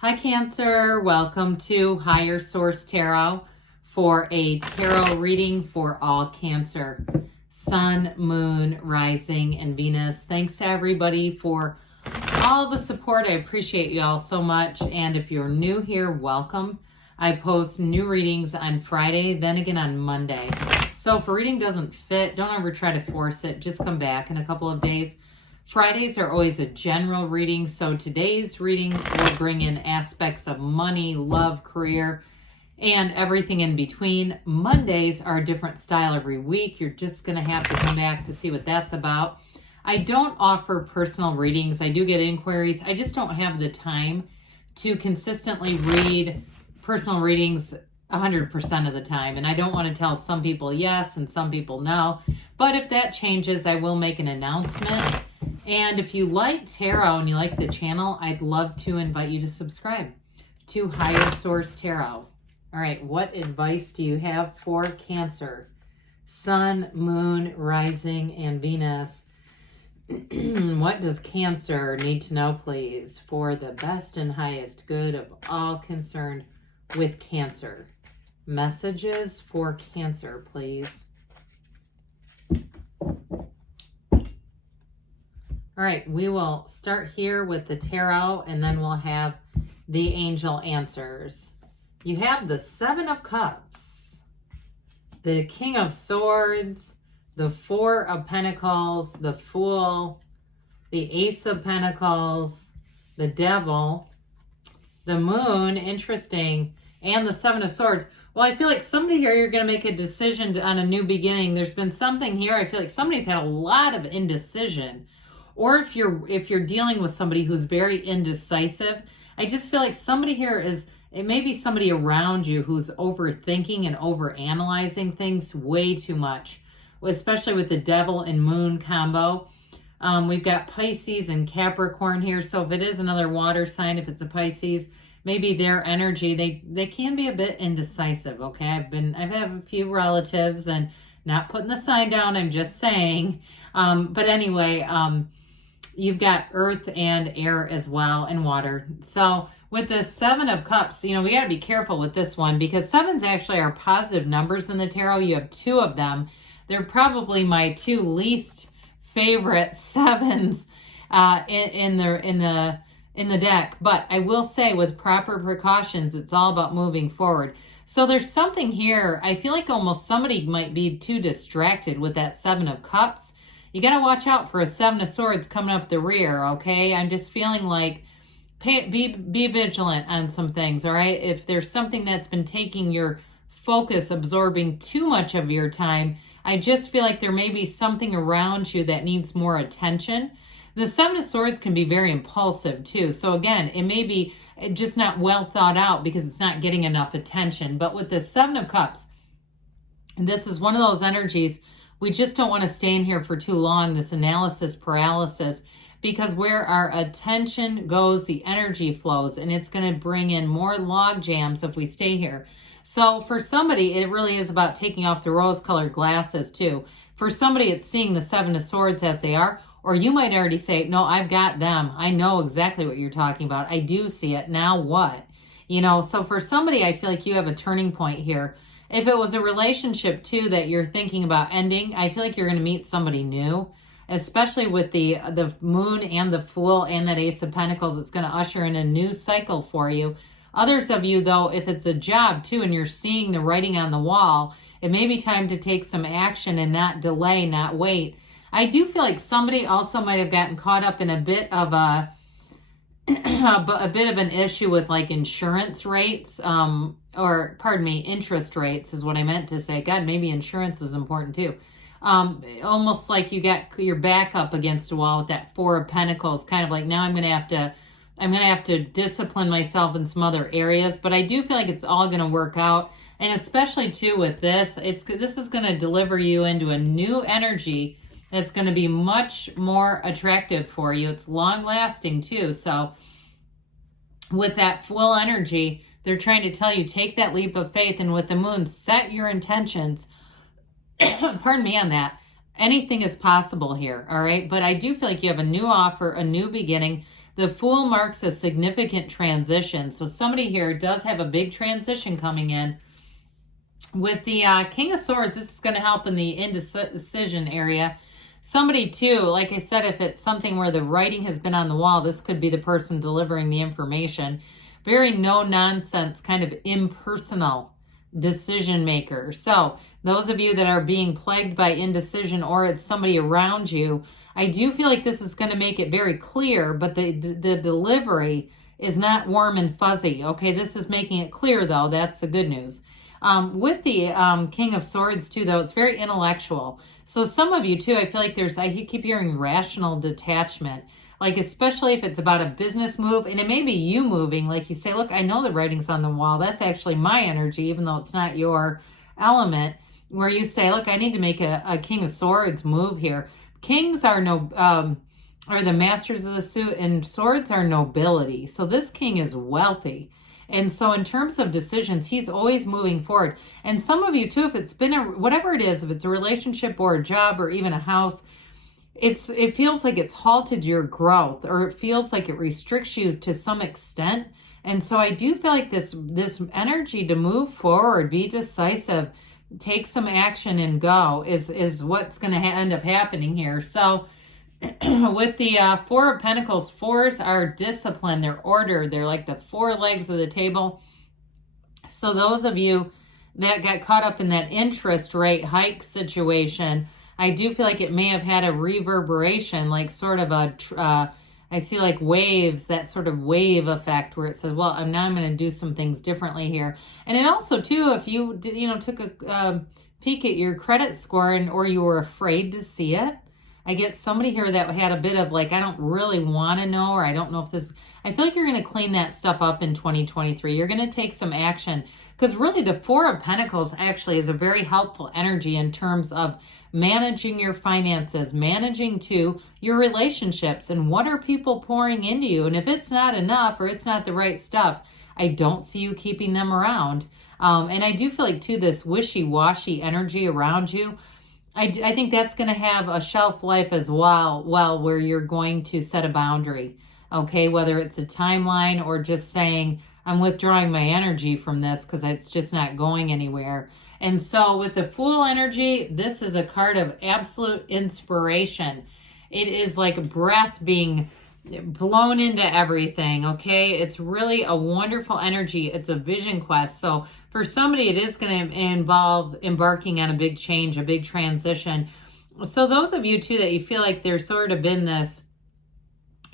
Hi Cancer, welcome to Higher Source Tarot for a tarot reading for all Cancer. Sun, Moon, Rising, and Venus. Thanks to everybody for all the support. I appreciate you all so much. And if you're new here, welcome. I post new readings on Friday, then again on Monday. So if a reading doesn't fit, don't ever try to force it. Just come back in a couple of days. Fridays are always a general reading, so today's reading will bring in aspects of money, love, career, and everything in between. Mondays are a different style every week. You're just going to have to come back to see what that's about. I don't offer personal readings. I do get inquiries. I just don't have the time to consistently read personal readings 100% of the time, and I don't want to tell some people yes and some people no. But if that changes, I will make an announcement. And if you like tarot and you like the channel, I'd love to invite you to subscribe to Higher Source Tarot. All right, what advice do you have for Cancer? Sun, Moon, Rising, and Venus. What does Cancer need to know, please, for the best and highest good of all concerned with Cancer? Messages for Cancer, please. All right, we will start here with the tarot, and then we'll have the angel answers. You have the Seven of Cups, the King of Swords, the Four of Pentacles, the Fool, the Ace of Pentacles, the Devil, the Moon, interesting, and the Seven of Swords. Well, I feel like somebody here, you're going to make a decision on a new beginning. There's been something here. I feel like somebody's had a lot of indecision. Or if you're dealing with somebody who's very indecisive, I just feel like somebody here it may be somebody around you who's overthinking and overanalyzing things way too much, especially with the Devil and Moon combo. We've got Pisces and Capricorn here, so if it is another water sign, if it's a Pisces, maybe their energy, they can be a bit indecisive, okay? I've had a few relatives, and not putting the sign down, I'm just saying. But anyway, you've got earth and air as well, and water. So with the Seven of Cups, we got to be careful with this one, because sevens actually are positive numbers in the tarot. You have two of them. They're probably my two least favorite sevens in the deck. But I will say, with proper precautions, it's all about moving forward. So there's something here. I feel like almost somebody might be too distracted with that Seven of Cups. You got to watch out for a Seven of Swords coming up the rear, okay? I'm just feeling like be vigilant on some things, all right? If there's something that's been taking your focus, absorbing too much of your time, I just feel like there may be something around you that needs more attention. The Seven of Swords can be very impulsive too. So again, it may be just not well thought out because it's not getting enough attention. But with the Seven of Cups, this is one of those energies. We just don't want to stay in here for too long, this analysis paralysis, because where our attention goes, the energy flows, and it's going to bring in more log jams if we stay here. So for somebody, it really is about taking off the rose-colored glasses too. For somebody, it's seeing the Seven of Swords as they are, or you might already say, no, I've got them. I know exactly what you're talking about. I do see it. Now what? So for somebody, I feel like you have a turning point here. If it was a relationship too that you're thinking about ending, I feel like you're going to meet somebody new, especially with the Moon and the Fool and that Ace of Pentacles. It's going to usher in a new cycle for you. Others of you, though, if it's a job too and you're seeing the writing on the wall, it may be time to take some action and not delay, not wait. I do feel like somebody also might have gotten caught up in a bit of an issue with like insurance rates, interest rates is what I meant to say. God, maybe insurance is important too. Almost like you got your back up against a wall with that Four of Pentacles, kind of like, now I'm going to have to discipline myself in some other areas, but I do feel like it's all going to work out. And especially too with this, this is going to deliver you into a new energy that's going to be much more attractive for you. It's long lasting too. So with that full energy, they're trying to tell you, take that leap of faith. And with the Moon, set your intentions. Pardon me on that. Anything is possible here. All right. But I do feel like you have a new offer, a new beginning. The Fool marks a significant transition. So somebody here does have a big transition coming in. With the King of Swords, this is going to help in the indecision area. Somebody too, like I said, if it's something where the writing has been on the wall, this could be the person delivering the information. Very no-nonsense, kind of impersonal decision maker. So those of you that are being plagued by indecision, or it's somebody around you, I do feel like this is going to make it very clear, but the delivery is not warm and fuzzy. Okay, this is making it clear, though. That's the good news. With the King of Swords, too, though, it's very intellectual. So some of you, too, I feel like I keep hearing rational detachment. Like, especially if it's about a business move, and it may be you moving, like you say, look, I know the writing's on the wall. That's actually my energy, even though it's not your element, where you say, look, I need to make a King of Swords move here. Kings are are the masters of the suit, and swords are nobility. So this king is wealthy. And so in terms of decisions, he's always moving forward. And some of you too, if it's been whatever it is, if it's a relationship or a job or even a house, it feels like it's halted your growth, or it feels like it restricts you to some extent. And so I do feel like this energy to move forward, be decisive, take some action and go is what's going to end up happening here. So with the Four of Pentacles, fours are discipline, they're order, they're like the four legs of the table. So those of you that got caught up in that interest rate hike situation, I do feel like it may have had a reverberation, like sort of I see like waves, that sort of wave effect where it says, well, I'm going to do some things differently here. And it also too, if you took a peek at your credit score or you were afraid to see it, I get somebody here that had a bit of like, I don't really want to know, or I don't know if this, I feel like you're going to clean that stuff up in 2023. You're going to take some action, because really the Four of Pentacles actually is a very helpful energy in terms of managing your finances, managing too your relationships, and what are people pouring into you. And if it's not enough or it's not the right stuff, I don't see you keeping them around. And I do feel like too, this wishy-washy energy around you, I think that's going to have a shelf life as well, where you're going to set a boundary, okay? Whether it's a timeline or just saying, I'm withdrawing my energy from this because it's just not going anywhere. And so with the Fool energy, this is a card of absolute inspiration. It is like breath being blown into everything, okay? It's really a wonderful energy. It's a vision quest. So for somebody, it is going to involve embarking on a big change, a big transition. So those of you too that you feel like there's sort of been this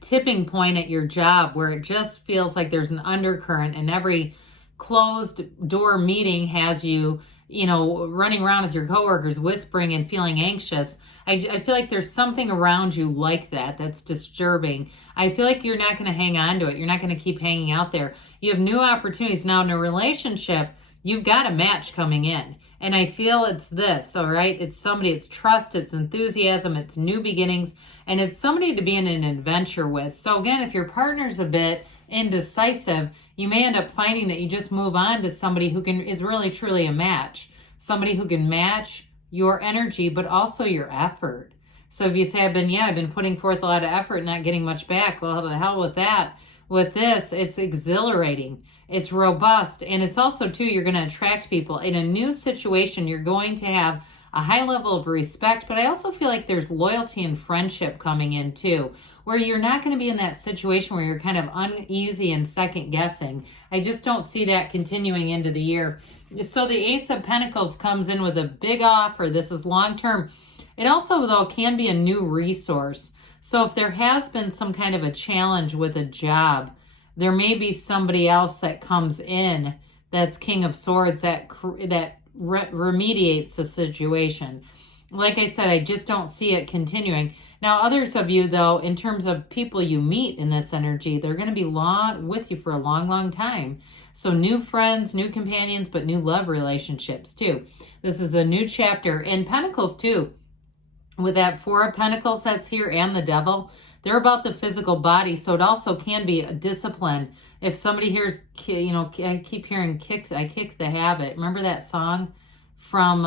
tipping point at your job where it just feels like there's an undercurrent, and every closed door meeting has you, running around with your coworkers, whispering and feeling anxious. I feel like there's something around you like that that's disturbing. I feel like you're not going to hang on to it. You're not going to keep hanging out there. You have new opportunities. Now in a relationship, you've got a match coming in. And I feel it's this, all right? It's somebody, it's trust, it's enthusiasm, it's new beginnings, and it's somebody to be in an adventure with. So again, if your partner's a bit indecisive, you may end up finding that you just move on to somebody who is really truly a match. Somebody who can match your energy, but also your effort. So if you say, I've been putting forth a lot of effort and not getting much back, well, the hell with that. With this, it's exhilarating, it's robust, and it's also, too, you're going to attract people. In a new situation, you're going to have a high level of respect, but I also feel like there's loyalty and friendship coming in, too, where you're not going to be in that situation where you're kind of uneasy and second guessing. I just don't see that continuing into the year. So the Ace of Pentacles comes in with a big offer. This is long-term. It also, though, can be a new resource. So if there has been some kind of a challenge with a job, there may be somebody else that comes in that's King of Swords that remediates the situation. Like I said, I just don't see it continuing. Now, others of you, though, in terms of people you meet in this energy, they're going to be with you for a long, long time. So new friends, new companions, but new love relationships, too. This is a new chapter. And Pentacles, too. With that Four of Pentacles that's here and the Devil, they're about the physical body, so it also can be a discipline. If somebody hears, I keep hearing I kick the habit. Remember that song from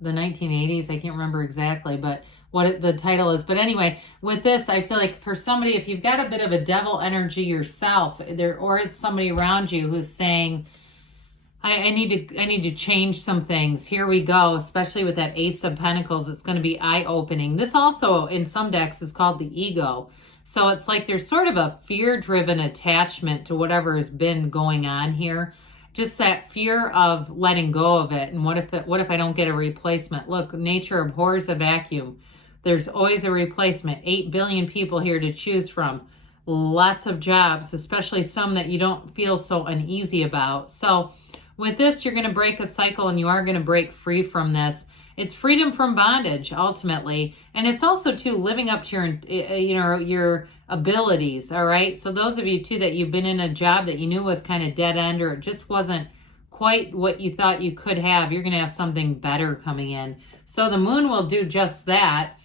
the 1980s? I can't remember exactly, but the title is. But anyway, with this, I feel like for somebody, if you've got a bit of a devil energy yourself, or it's somebody around you who's saying, I need to change some things. Here we go, especially with that Ace of Pentacles. It's going to be eye-opening. This also, in some decks, is called the ego. So it's like there's sort of a fear-driven attachment to whatever has been going on here. Just that fear of letting go of it. And what if I don't get a replacement? Look, nature abhors a vacuum. There's always a replacement. 8 billion people here to choose from. Lots of jobs, especially some that you don't feel so uneasy about. So with this, you're going to break a cycle, and you are going to break free from this. It's freedom from bondage, ultimately. And it's also, too, living up to your abilities, all right? So those of you, too, that you've been in a job that you knew was kind of dead end, or it just wasn't quite what you thought you could have, you're going to have something better coming in. So the moon will do just that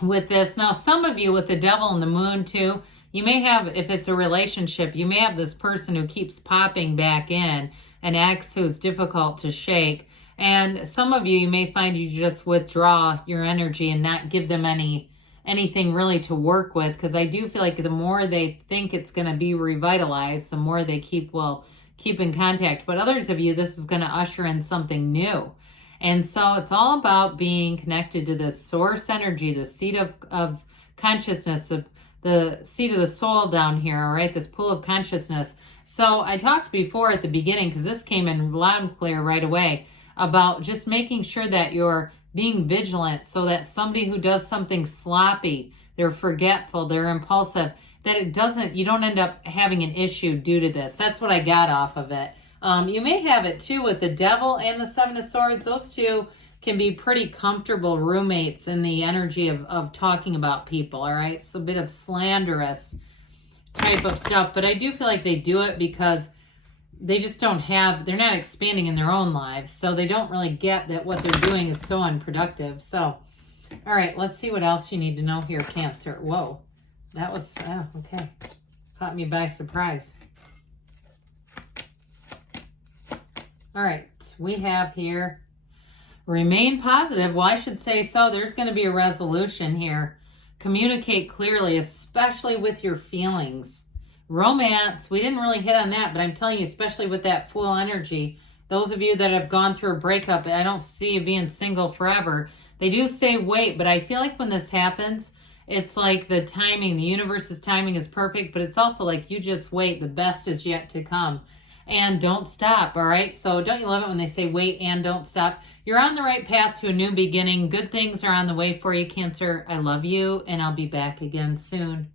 with this. Now, some of you with the devil and the moon, too, you may have, if it's a relationship, you may have this person who keeps popping back in, an ex who's difficult to shake. And some of you may find you just withdraw your energy and not give them anything really to work with, because I do feel like the more they think it's going to be revitalized, the more they keep in contact. But others of you, this is going to usher in something new. And so it's all about being connected to this source energy, the seat of consciousness, the seat of the soul down here, all right, this pool of consciousness. So I talked before at the beginning, because this came in loud and clear right away, about just making sure that you're being vigilant, so that somebody who does something sloppy, they're forgetful, they're impulsive, that you don't end up having an issue due to this. That's what I got off of it. You may have it too with the devil and the Seven of Swords. Those two can be pretty comfortable roommates in the energy of talking about people, all right? It's a bit of slanderous type of stuff, but I do feel like they do it because they just they're not expanding in their own lives, so they don't really get that what they're doing is so unproductive. So, all right, let's see what else you need to know here, Cancer. Whoa, that was, okay. Caught me by surprise. All right, we have here, remain positive. Well, I should say so. There's going to be a resolution here. Communicate clearly, especially with your feelings. Romance, we didn't really hit on that, but I'm telling you, especially with that Fool energy, those of you that have gone through a breakup, I don't see you being single forever. They do say wait, but I feel like when this happens, it's like the timing, the universe's timing is perfect, but it's also like you just wait. The best is yet to come. And don't stop, all right? So don't you love it when they say wait and don't stop? You're on the right path to a new beginning. Good things are on the way for you, Cancer. I love you, and I'll be back again soon.